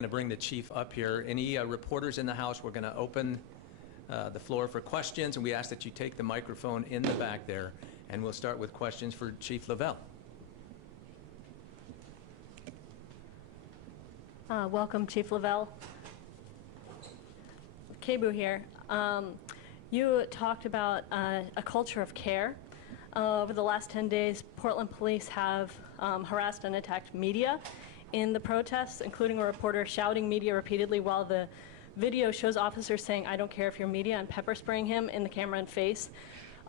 Going to bring the chief up here. Any reporters in the house, we're going to open the floor for questions, and we ask that you take the microphone in the back there, and we'll start with questions for Chief Lovell. Welcome, Chief Lovell. Kebu here. You talked about a culture of care. Over the last 10 days, Portland police have harassed and attacked media in the protests, including a reporter shouting media repeatedly while the video shows officers saying, "I don't care if you're media," and pepper spraying him in the camera and face.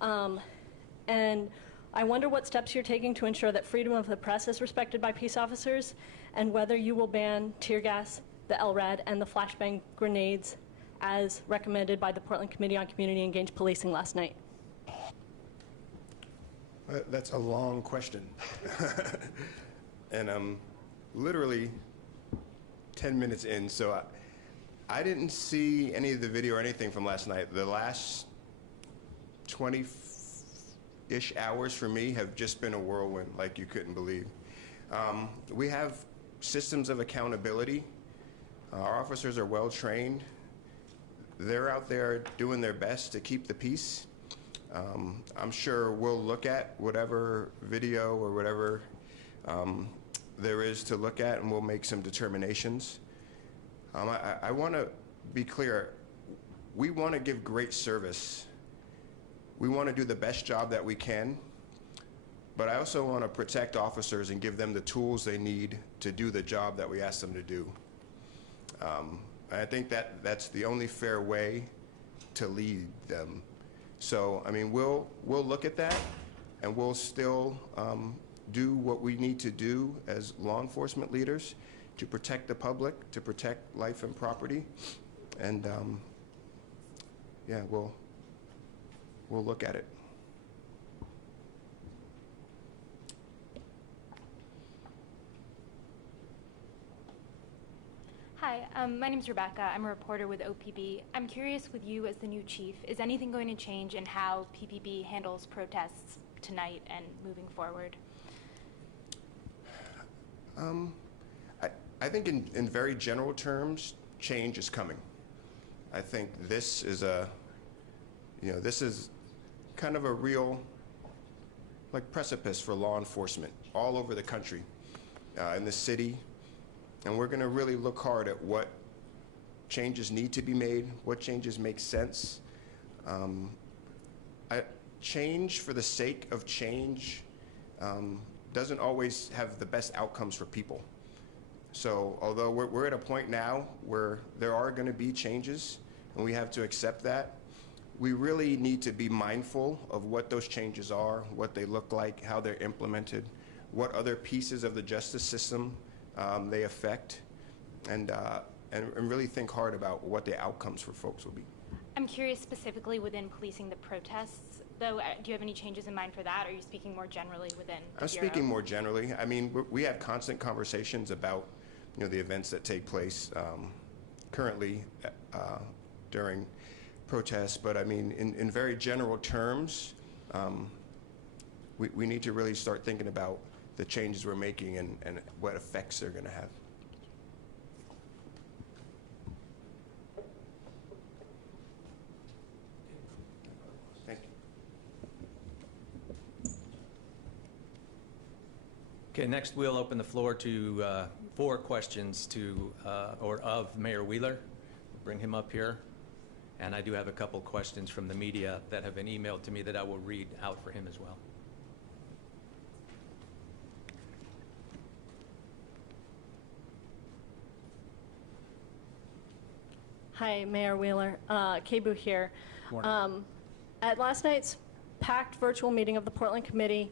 And I wonder what steps you're taking to ensure that freedom of the press is respected by peace officers, and whether you will ban tear gas, the LRAD, and the flashbang grenades as recommended by the Portland Committee on Community Engaged Policing last night. That's a long question. And I'm literally 10 minutes in, so I didn't see any of the video or anything from last night. The last 20-ish hours for me have just been a whirlwind like you couldn't believe. We have systems of accountability. Our officers are well trained. They're out there doing their best to keep the peace. I'm sure we'll look at whatever video or whatever there is to look at, and we'll make some determinations. I want to be clear. We want to give great service. We want to do the best job that we can, but I also want to protect officers and give them the tools they need to do the job that we ask them to do. I think that's the only fair way to lead them. So, I mean, we'll look at that, and we'll still do what we need to do as law enforcement leaders to protect the public, to protect life and property, and yeah, we'll look at it. Hi, my name is Rebecca. I'm a reporter with OPB. I'm curious, with you as the new chief, is anything going to change in how PPB handles protests tonight and moving forward? I think in very general terms, change is coming. I think this is this is kind of a real precipice for law enforcement all over the country, in the city. And we're going to really look hard at what changes need to be made, what changes make sense. Change for the sake of change doesn't always have the best outcomes for people. So although we're at a point now where there are going to be changes, and we have to accept that, we really need to be mindful of what those changes are, what they look like, how they're implemented, what other pieces of the justice system they affect, and really think hard about what the outcomes for folks will be. I'm curious, specifically within policing the protests, though, do you have any changes in mind for that, or are you speaking more generally within the I'm Bureau? speaking more generally. I mean, we have constant conversations about the events that take place currently during protests, but I mean, in very general terms, we need to really start thinking about the changes we're making and what effects they're going to have. Thank you. Okay, next we'll open the floor to 4 questions of Mayor Wheeler. We'll bring him up here. And I do have a couple questions from the media that have been emailed to me that I will read out for him as well. Hi, Mayor Wheeler. Kebu here. Morning. At last night's packed virtual meeting of the Portland Committee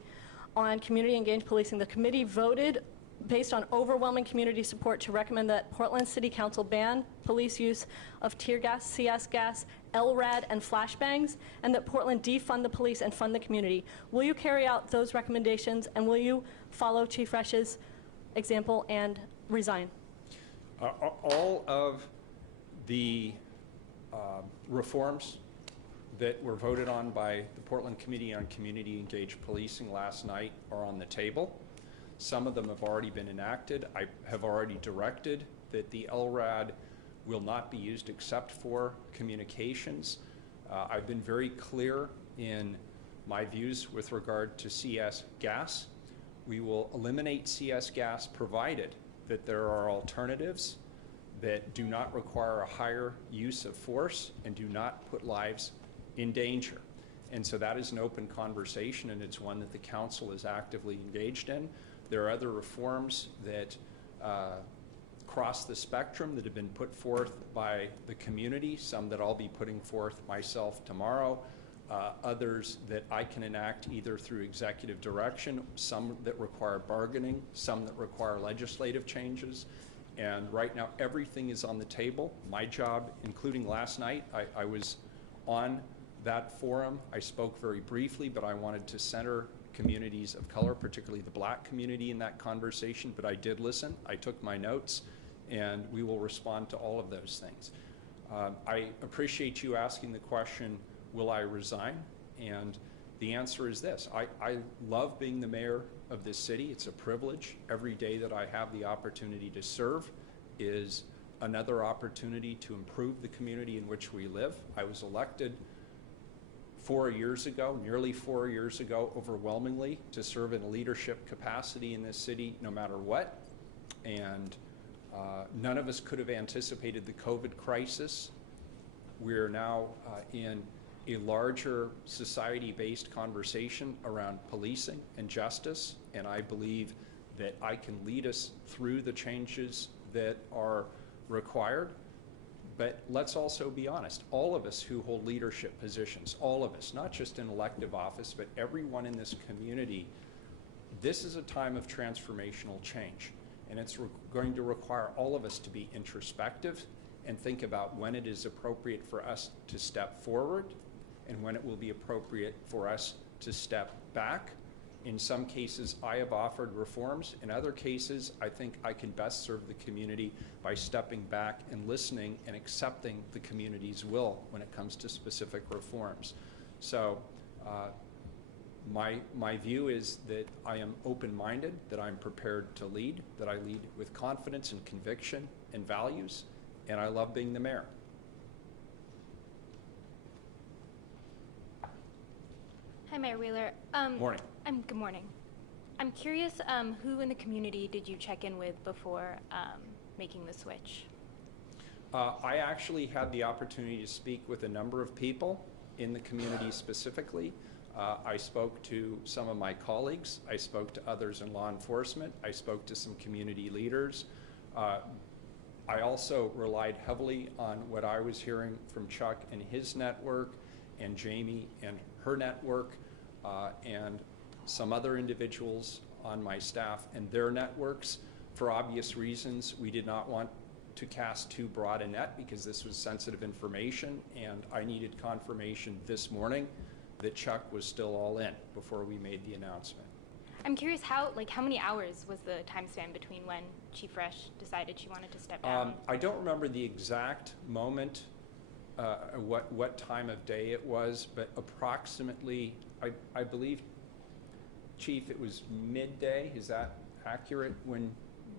on Community Engaged Policing, the committee voted based on overwhelming community support to recommend that Portland City Council ban police use of tear gas, CS gas, LRAD, and flashbangs, and that Portland defund the police and fund the community. Will you carry out those recommendations, and will you follow Chief Resch's example and resign? All of the reforms that were voted on by the Portland Committee on Community Engaged Policing last night are on the table. Some of them have already been enacted. I have already directed that the LRAD will not be used except for communications. I've been very clear in my views with regard to CS gas. We will eliminate CS gas provided that there are alternatives that do not require a higher use of force and do not put lives in danger. And so that is an open conversation, and it's one that the council is actively engaged in. There are other reforms that cross the spectrum that have been put forth by the community, some that I'll be putting forth myself tomorrow, others that I can enact either through executive direction, some that require bargaining, some that require legislative changes. And right now, everything is on the table. My job, including last night, I was on that forum. I spoke very briefly, but I wanted to center communities of color, particularly the black community, in that conversation. But I did listen. I took my notes, and we will respond to all of those things. I appreciate you asking the question, will I resign? And the answer is this. I love being the mayor of this city. It's a privilege. Every day that I have the opportunity to serve is another opportunity to improve the community in which we live. I was elected 4 years ago, nearly 4 years ago, overwhelmingly, to serve in a leadership capacity in this city no matter what. And none of us could have anticipated the COVID crisis. We're now in a larger society-based conversation around policing and justice, and I believe that I can lead us through the changes that are required. But let's also be honest, all of us who hold leadership positions, all of us, not just in elective office, but everyone in this community, this is a time of transformational change, and it's going to require all of us to be introspective and think about when it is appropriate for us to step forward and when it will be appropriate for us to step back. In some cases, I have offered reforms. In other cases, I think I can best serve the community by stepping back and listening and accepting the community's will when it comes to specific reforms. So my view is that I am open-minded, that I'm prepared to lead, that I lead with confidence and conviction and values, and I love being the mayor. Hi, Mayor Wheeler. Morning. Good morning. I'm curious, who in the community did you check in with before making the switch? I actually had the opportunity to speak with a number of people in the community specifically. I spoke to some of my colleagues. I spoke to others in law enforcement. I spoke to some community leaders. I also relied heavily on what I was hearing from Chuck and his network, and Jamie and her network, and some other individuals on my staff and their networks. For obvious reasons, we did not want to cast too broad a net because this was sensitive information, and I needed confirmation this morning that Chuck was still all in before we made the announcement. I'm curious how many hours was the time span between when Chief Resch decided she wanted to step down? I don't remember the exact moment, what time of day it was, but approximately, I believe, Chief, it was midday. Is that accurate when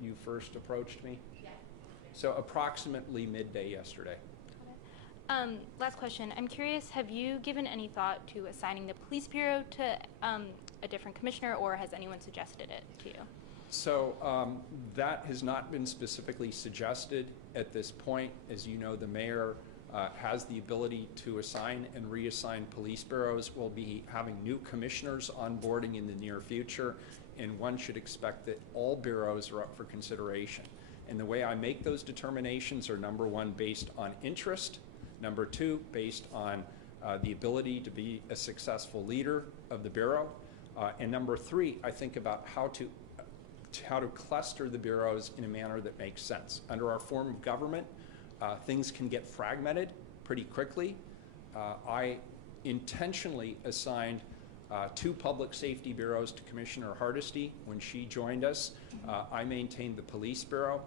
you first approached me? Yeah. So approximately midday yesterday. Last question. I'm curious, have you given any thought to assigning the police bureau to a different commissioner, or has anyone suggested it to you? So that has not been specifically suggested at this point. As you know, the mayor has the ability to assign and reassign police bureaus. We'll be having new commissioners onboarding in the near future, and one should expect that all bureaus are up for consideration. And the way I make those determinations are, number one, based on interest, number two, based on the ability to be a successful leader of the bureau, and number three, I think about how to cluster the bureaus in a manner that makes sense. Under our form of government, things can get fragmented pretty quickly. I intentionally assigned 2 public safety bureaus to Commissioner Hardesty when she joined us. I maintained the police bureau,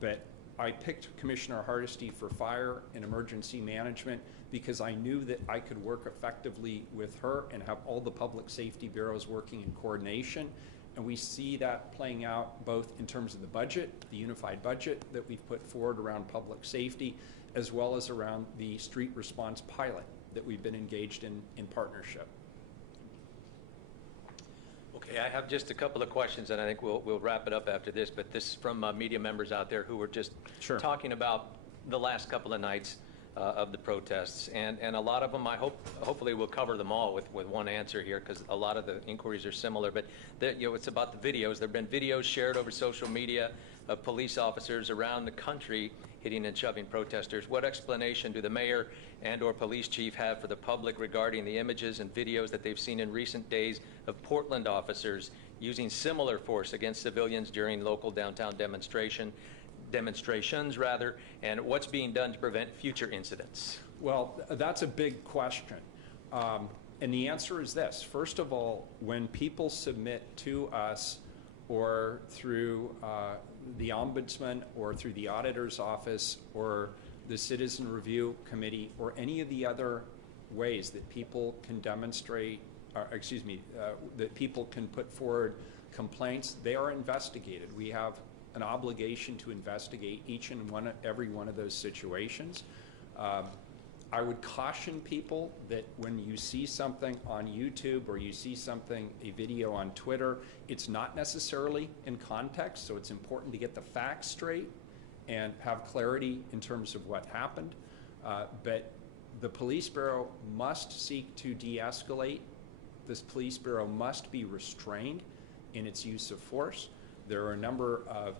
but I picked Commissioner Hardesty for fire and emergency management because I knew that I could work effectively with her and have all the public safety bureaus working in coordination. And we see that playing out both in terms of the budget, the unified budget that we've put forward around public safety, as well as around the street response pilot that we've been engaged in partnership. Okay, I have just a couple of questions, and I think we'll wrap it up after this, but this is from media members out there who were just Sure. talking about the last couple of nights of the protests, and a lot of them, hopefully we'll cover them all with one answer here, because a lot of the inquiries are similar, but it's about the videos. There have been videos shared over social media of police officers around the country hitting and shoving protesters. What explanation do the mayor and/or police chief have for the public regarding the images and videos that they've seen in recent days of Portland officers using similar force against civilians during local downtown demonstrations, and what's being done to prevent future incidents? Well, that's a big question. And the answer is this. First of all, when people submit to us or through the Ombudsman or through the Auditor's Office or the Citizen Review Committee or any of the other ways that people can demonstrate, that people can put forward complaints, they are investigated. We have an obligation to investigate each and every one of those situations. I would caution people that when you see something on YouTube or you see a video on Twitter, it's not necessarily in context, so it's important to get the facts straight and have clarity in terms of what happened. But the police bureau must seek to de-escalate. This police bureau must be restrained in its use of force. There are a number of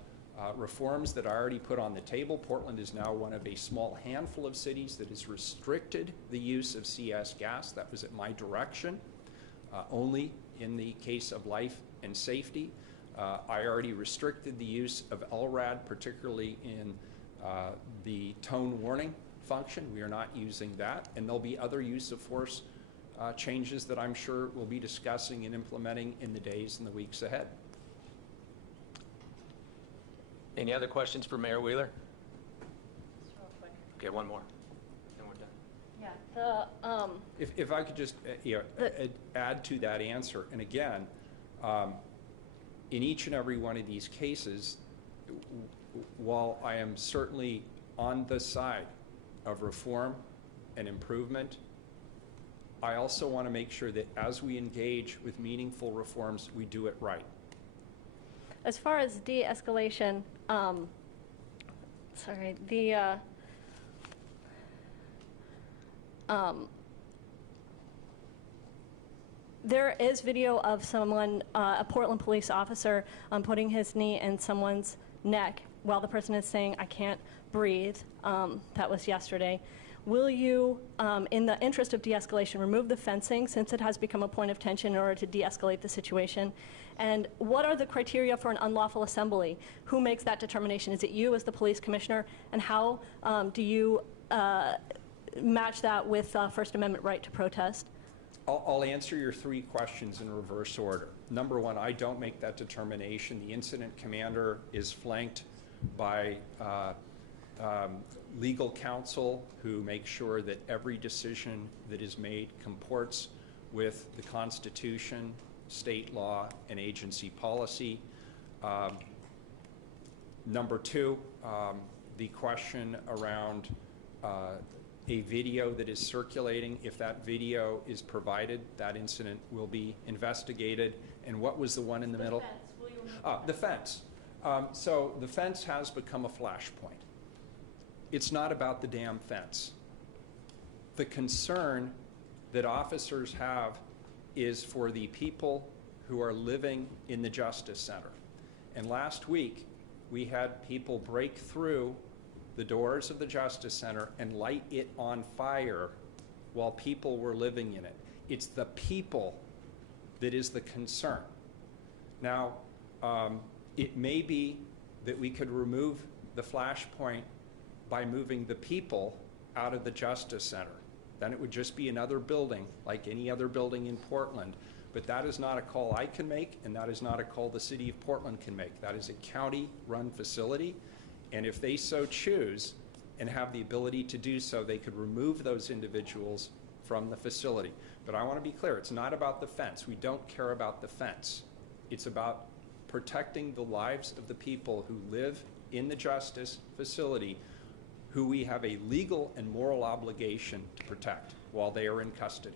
reforms that I already put on the table. Portland is now one of a small handful of cities that has restricted the use of CS gas. That was at my direction, only in the case of life and safety. I already restricted the use of LRAD, particularly in the tone warning function. We are not using that, and there'll be other use of force changes that I'm sure we'll be discussing and implementing in the days and the weeks ahead. Any other questions for Mayor Wheeler? Okay, one more, then we're done. Yeah. If I could just add to that answer, and again, in each and every one of these cases, while I am certainly on the side of reform and improvement, I also want to make sure that as we engage with meaningful reforms, we do it right. As far as de-escalation, there is video of someone, a Portland police officer, putting his knee in someone's neck while the person is saying, "I can't breathe." That was yesterday. Will you, in the interest of de-escalation, remove the fencing since it has become a point of tension in order to de-escalate the situation? And what are the criteria for an unlawful assembly? Who makes that determination? Is it you as the police commissioner? And how do you match that with First Amendment right to protest? I'll answer your three questions in reverse order. Number one, I don't make that determination. The incident commander is flanked by legal counsel who make sure that every decision that is made comports with the Constitution, state law, and agency policy. Number two, the question around a video that is circulating. If that video is provided, that incident will be investigated. And what was the one in the middle? Fence. Will you remove The fence. So the fence has become a flashpoint. It's not about the damn fence. The concern that officers have is for the people who are living in the Justice Center. And last week, we had people break through the doors of the Justice Center and light it on fire while people were living in it. It's the people that is the concern. Now, it may be that we could remove the flashpoint by moving the people out of the Justice Center. Then it would just be another building like any other building in Portland. But that is not a call I can make, and that is not a call the City of Portland can make. That is a county-run facility, and if they so choose and have the ability to do so, they could remove those individuals from the facility. But I want to be clear, it's not about the fence. We don't care about the fence. It's about protecting the lives of the people who live in the justice facility, who we have a legal and moral obligation to protect while they are in custody.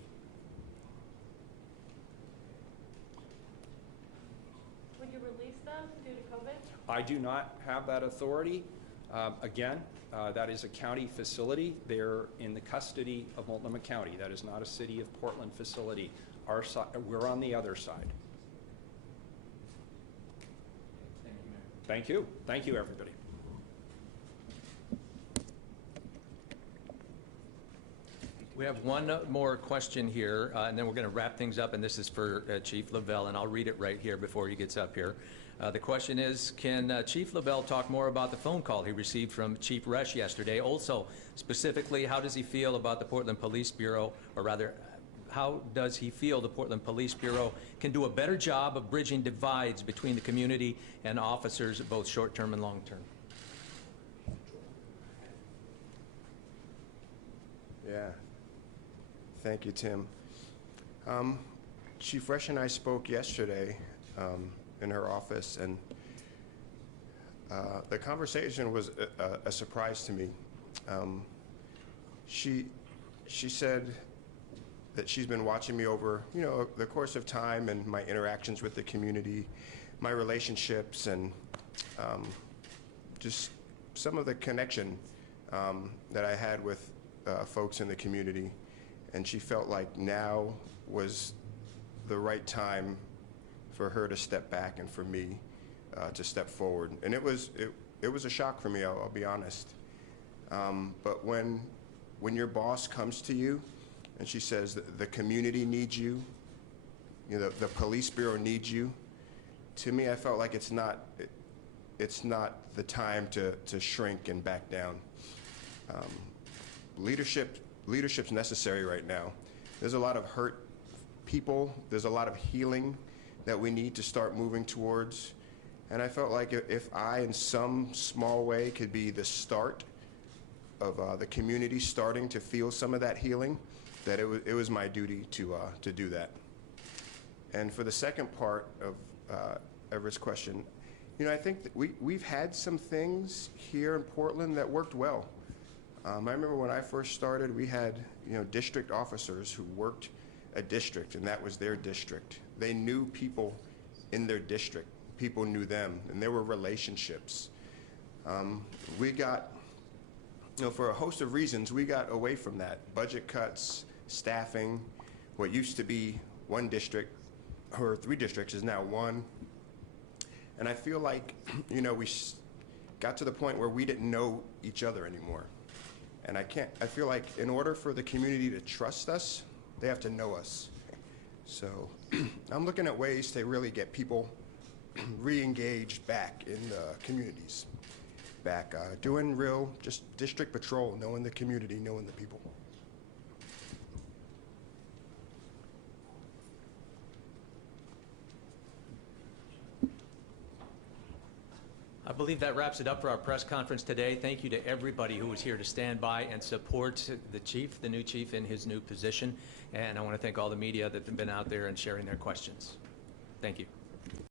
Would you release them due to COVID? I do not have that authority. Again, that is a county facility. They're in the custody of Multnomah County. That is not a City of Portland facility. We're on the other side. Thank you. Thank you, everybody. We have one more question here, and then we're going to wrap things up, and this is for Chief Lovell, and I'll read it right here before he gets up here. The question is, can Chief Lovell talk more about the phone call he received from Chief Resch yesterday? Also, specifically, how does he feel about the Portland Police Bureau, or rather, how does he feel the Portland Police Bureau can do a better job of bridging divides between the community and officers, both short-term and long-term? Yeah. Thank you, Tim. Chief Resch and I spoke yesterday in her office, and the conversation was a surprise to me. She said that she's been watching me over, the course of time and my interactions with the community, my relationships, and just some of the connection that I had with folks in the community. And she felt like now was the right time for her to step back and for me to step forward. And it was a shock for me, I'll be honest. But when your boss comes to you and she says that the community needs you, the police bureau needs you, to me I felt like it's not the time to shrink and back down. Leadership's necessary right now. There's a lot of hurt people. There's a lot of healing that we need to start moving towards. And I felt like if I, in some small way, could be the start of the community starting to feel some of that healing, that it was my duty to do that. And for the second part of Everett's question, I think that we've had some things here in Portland that worked well. I remember when I first started, we had district officers who worked a district, and that was their district. They knew people in their district. People knew them, and there were relationships. We got, for a host of reasons, we got away from that. Budget cuts, staffing, what used to be one district, or 3 districts, is now 1. And I feel like, we got to the point where we didn't know each other anymore. And I feel like in order for the community to trust us, they have to know us. So I'm looking at ways to really get people re-engaged back in the communities, back doing real, just district patrol, knowing the community, knowing the people. I believe that wraps it up for our press conference today. Thank you to everybody who was here to stand by and support the new chief in his new position. And I want to thank all the media that have been out there and sharing their questions. Thank you.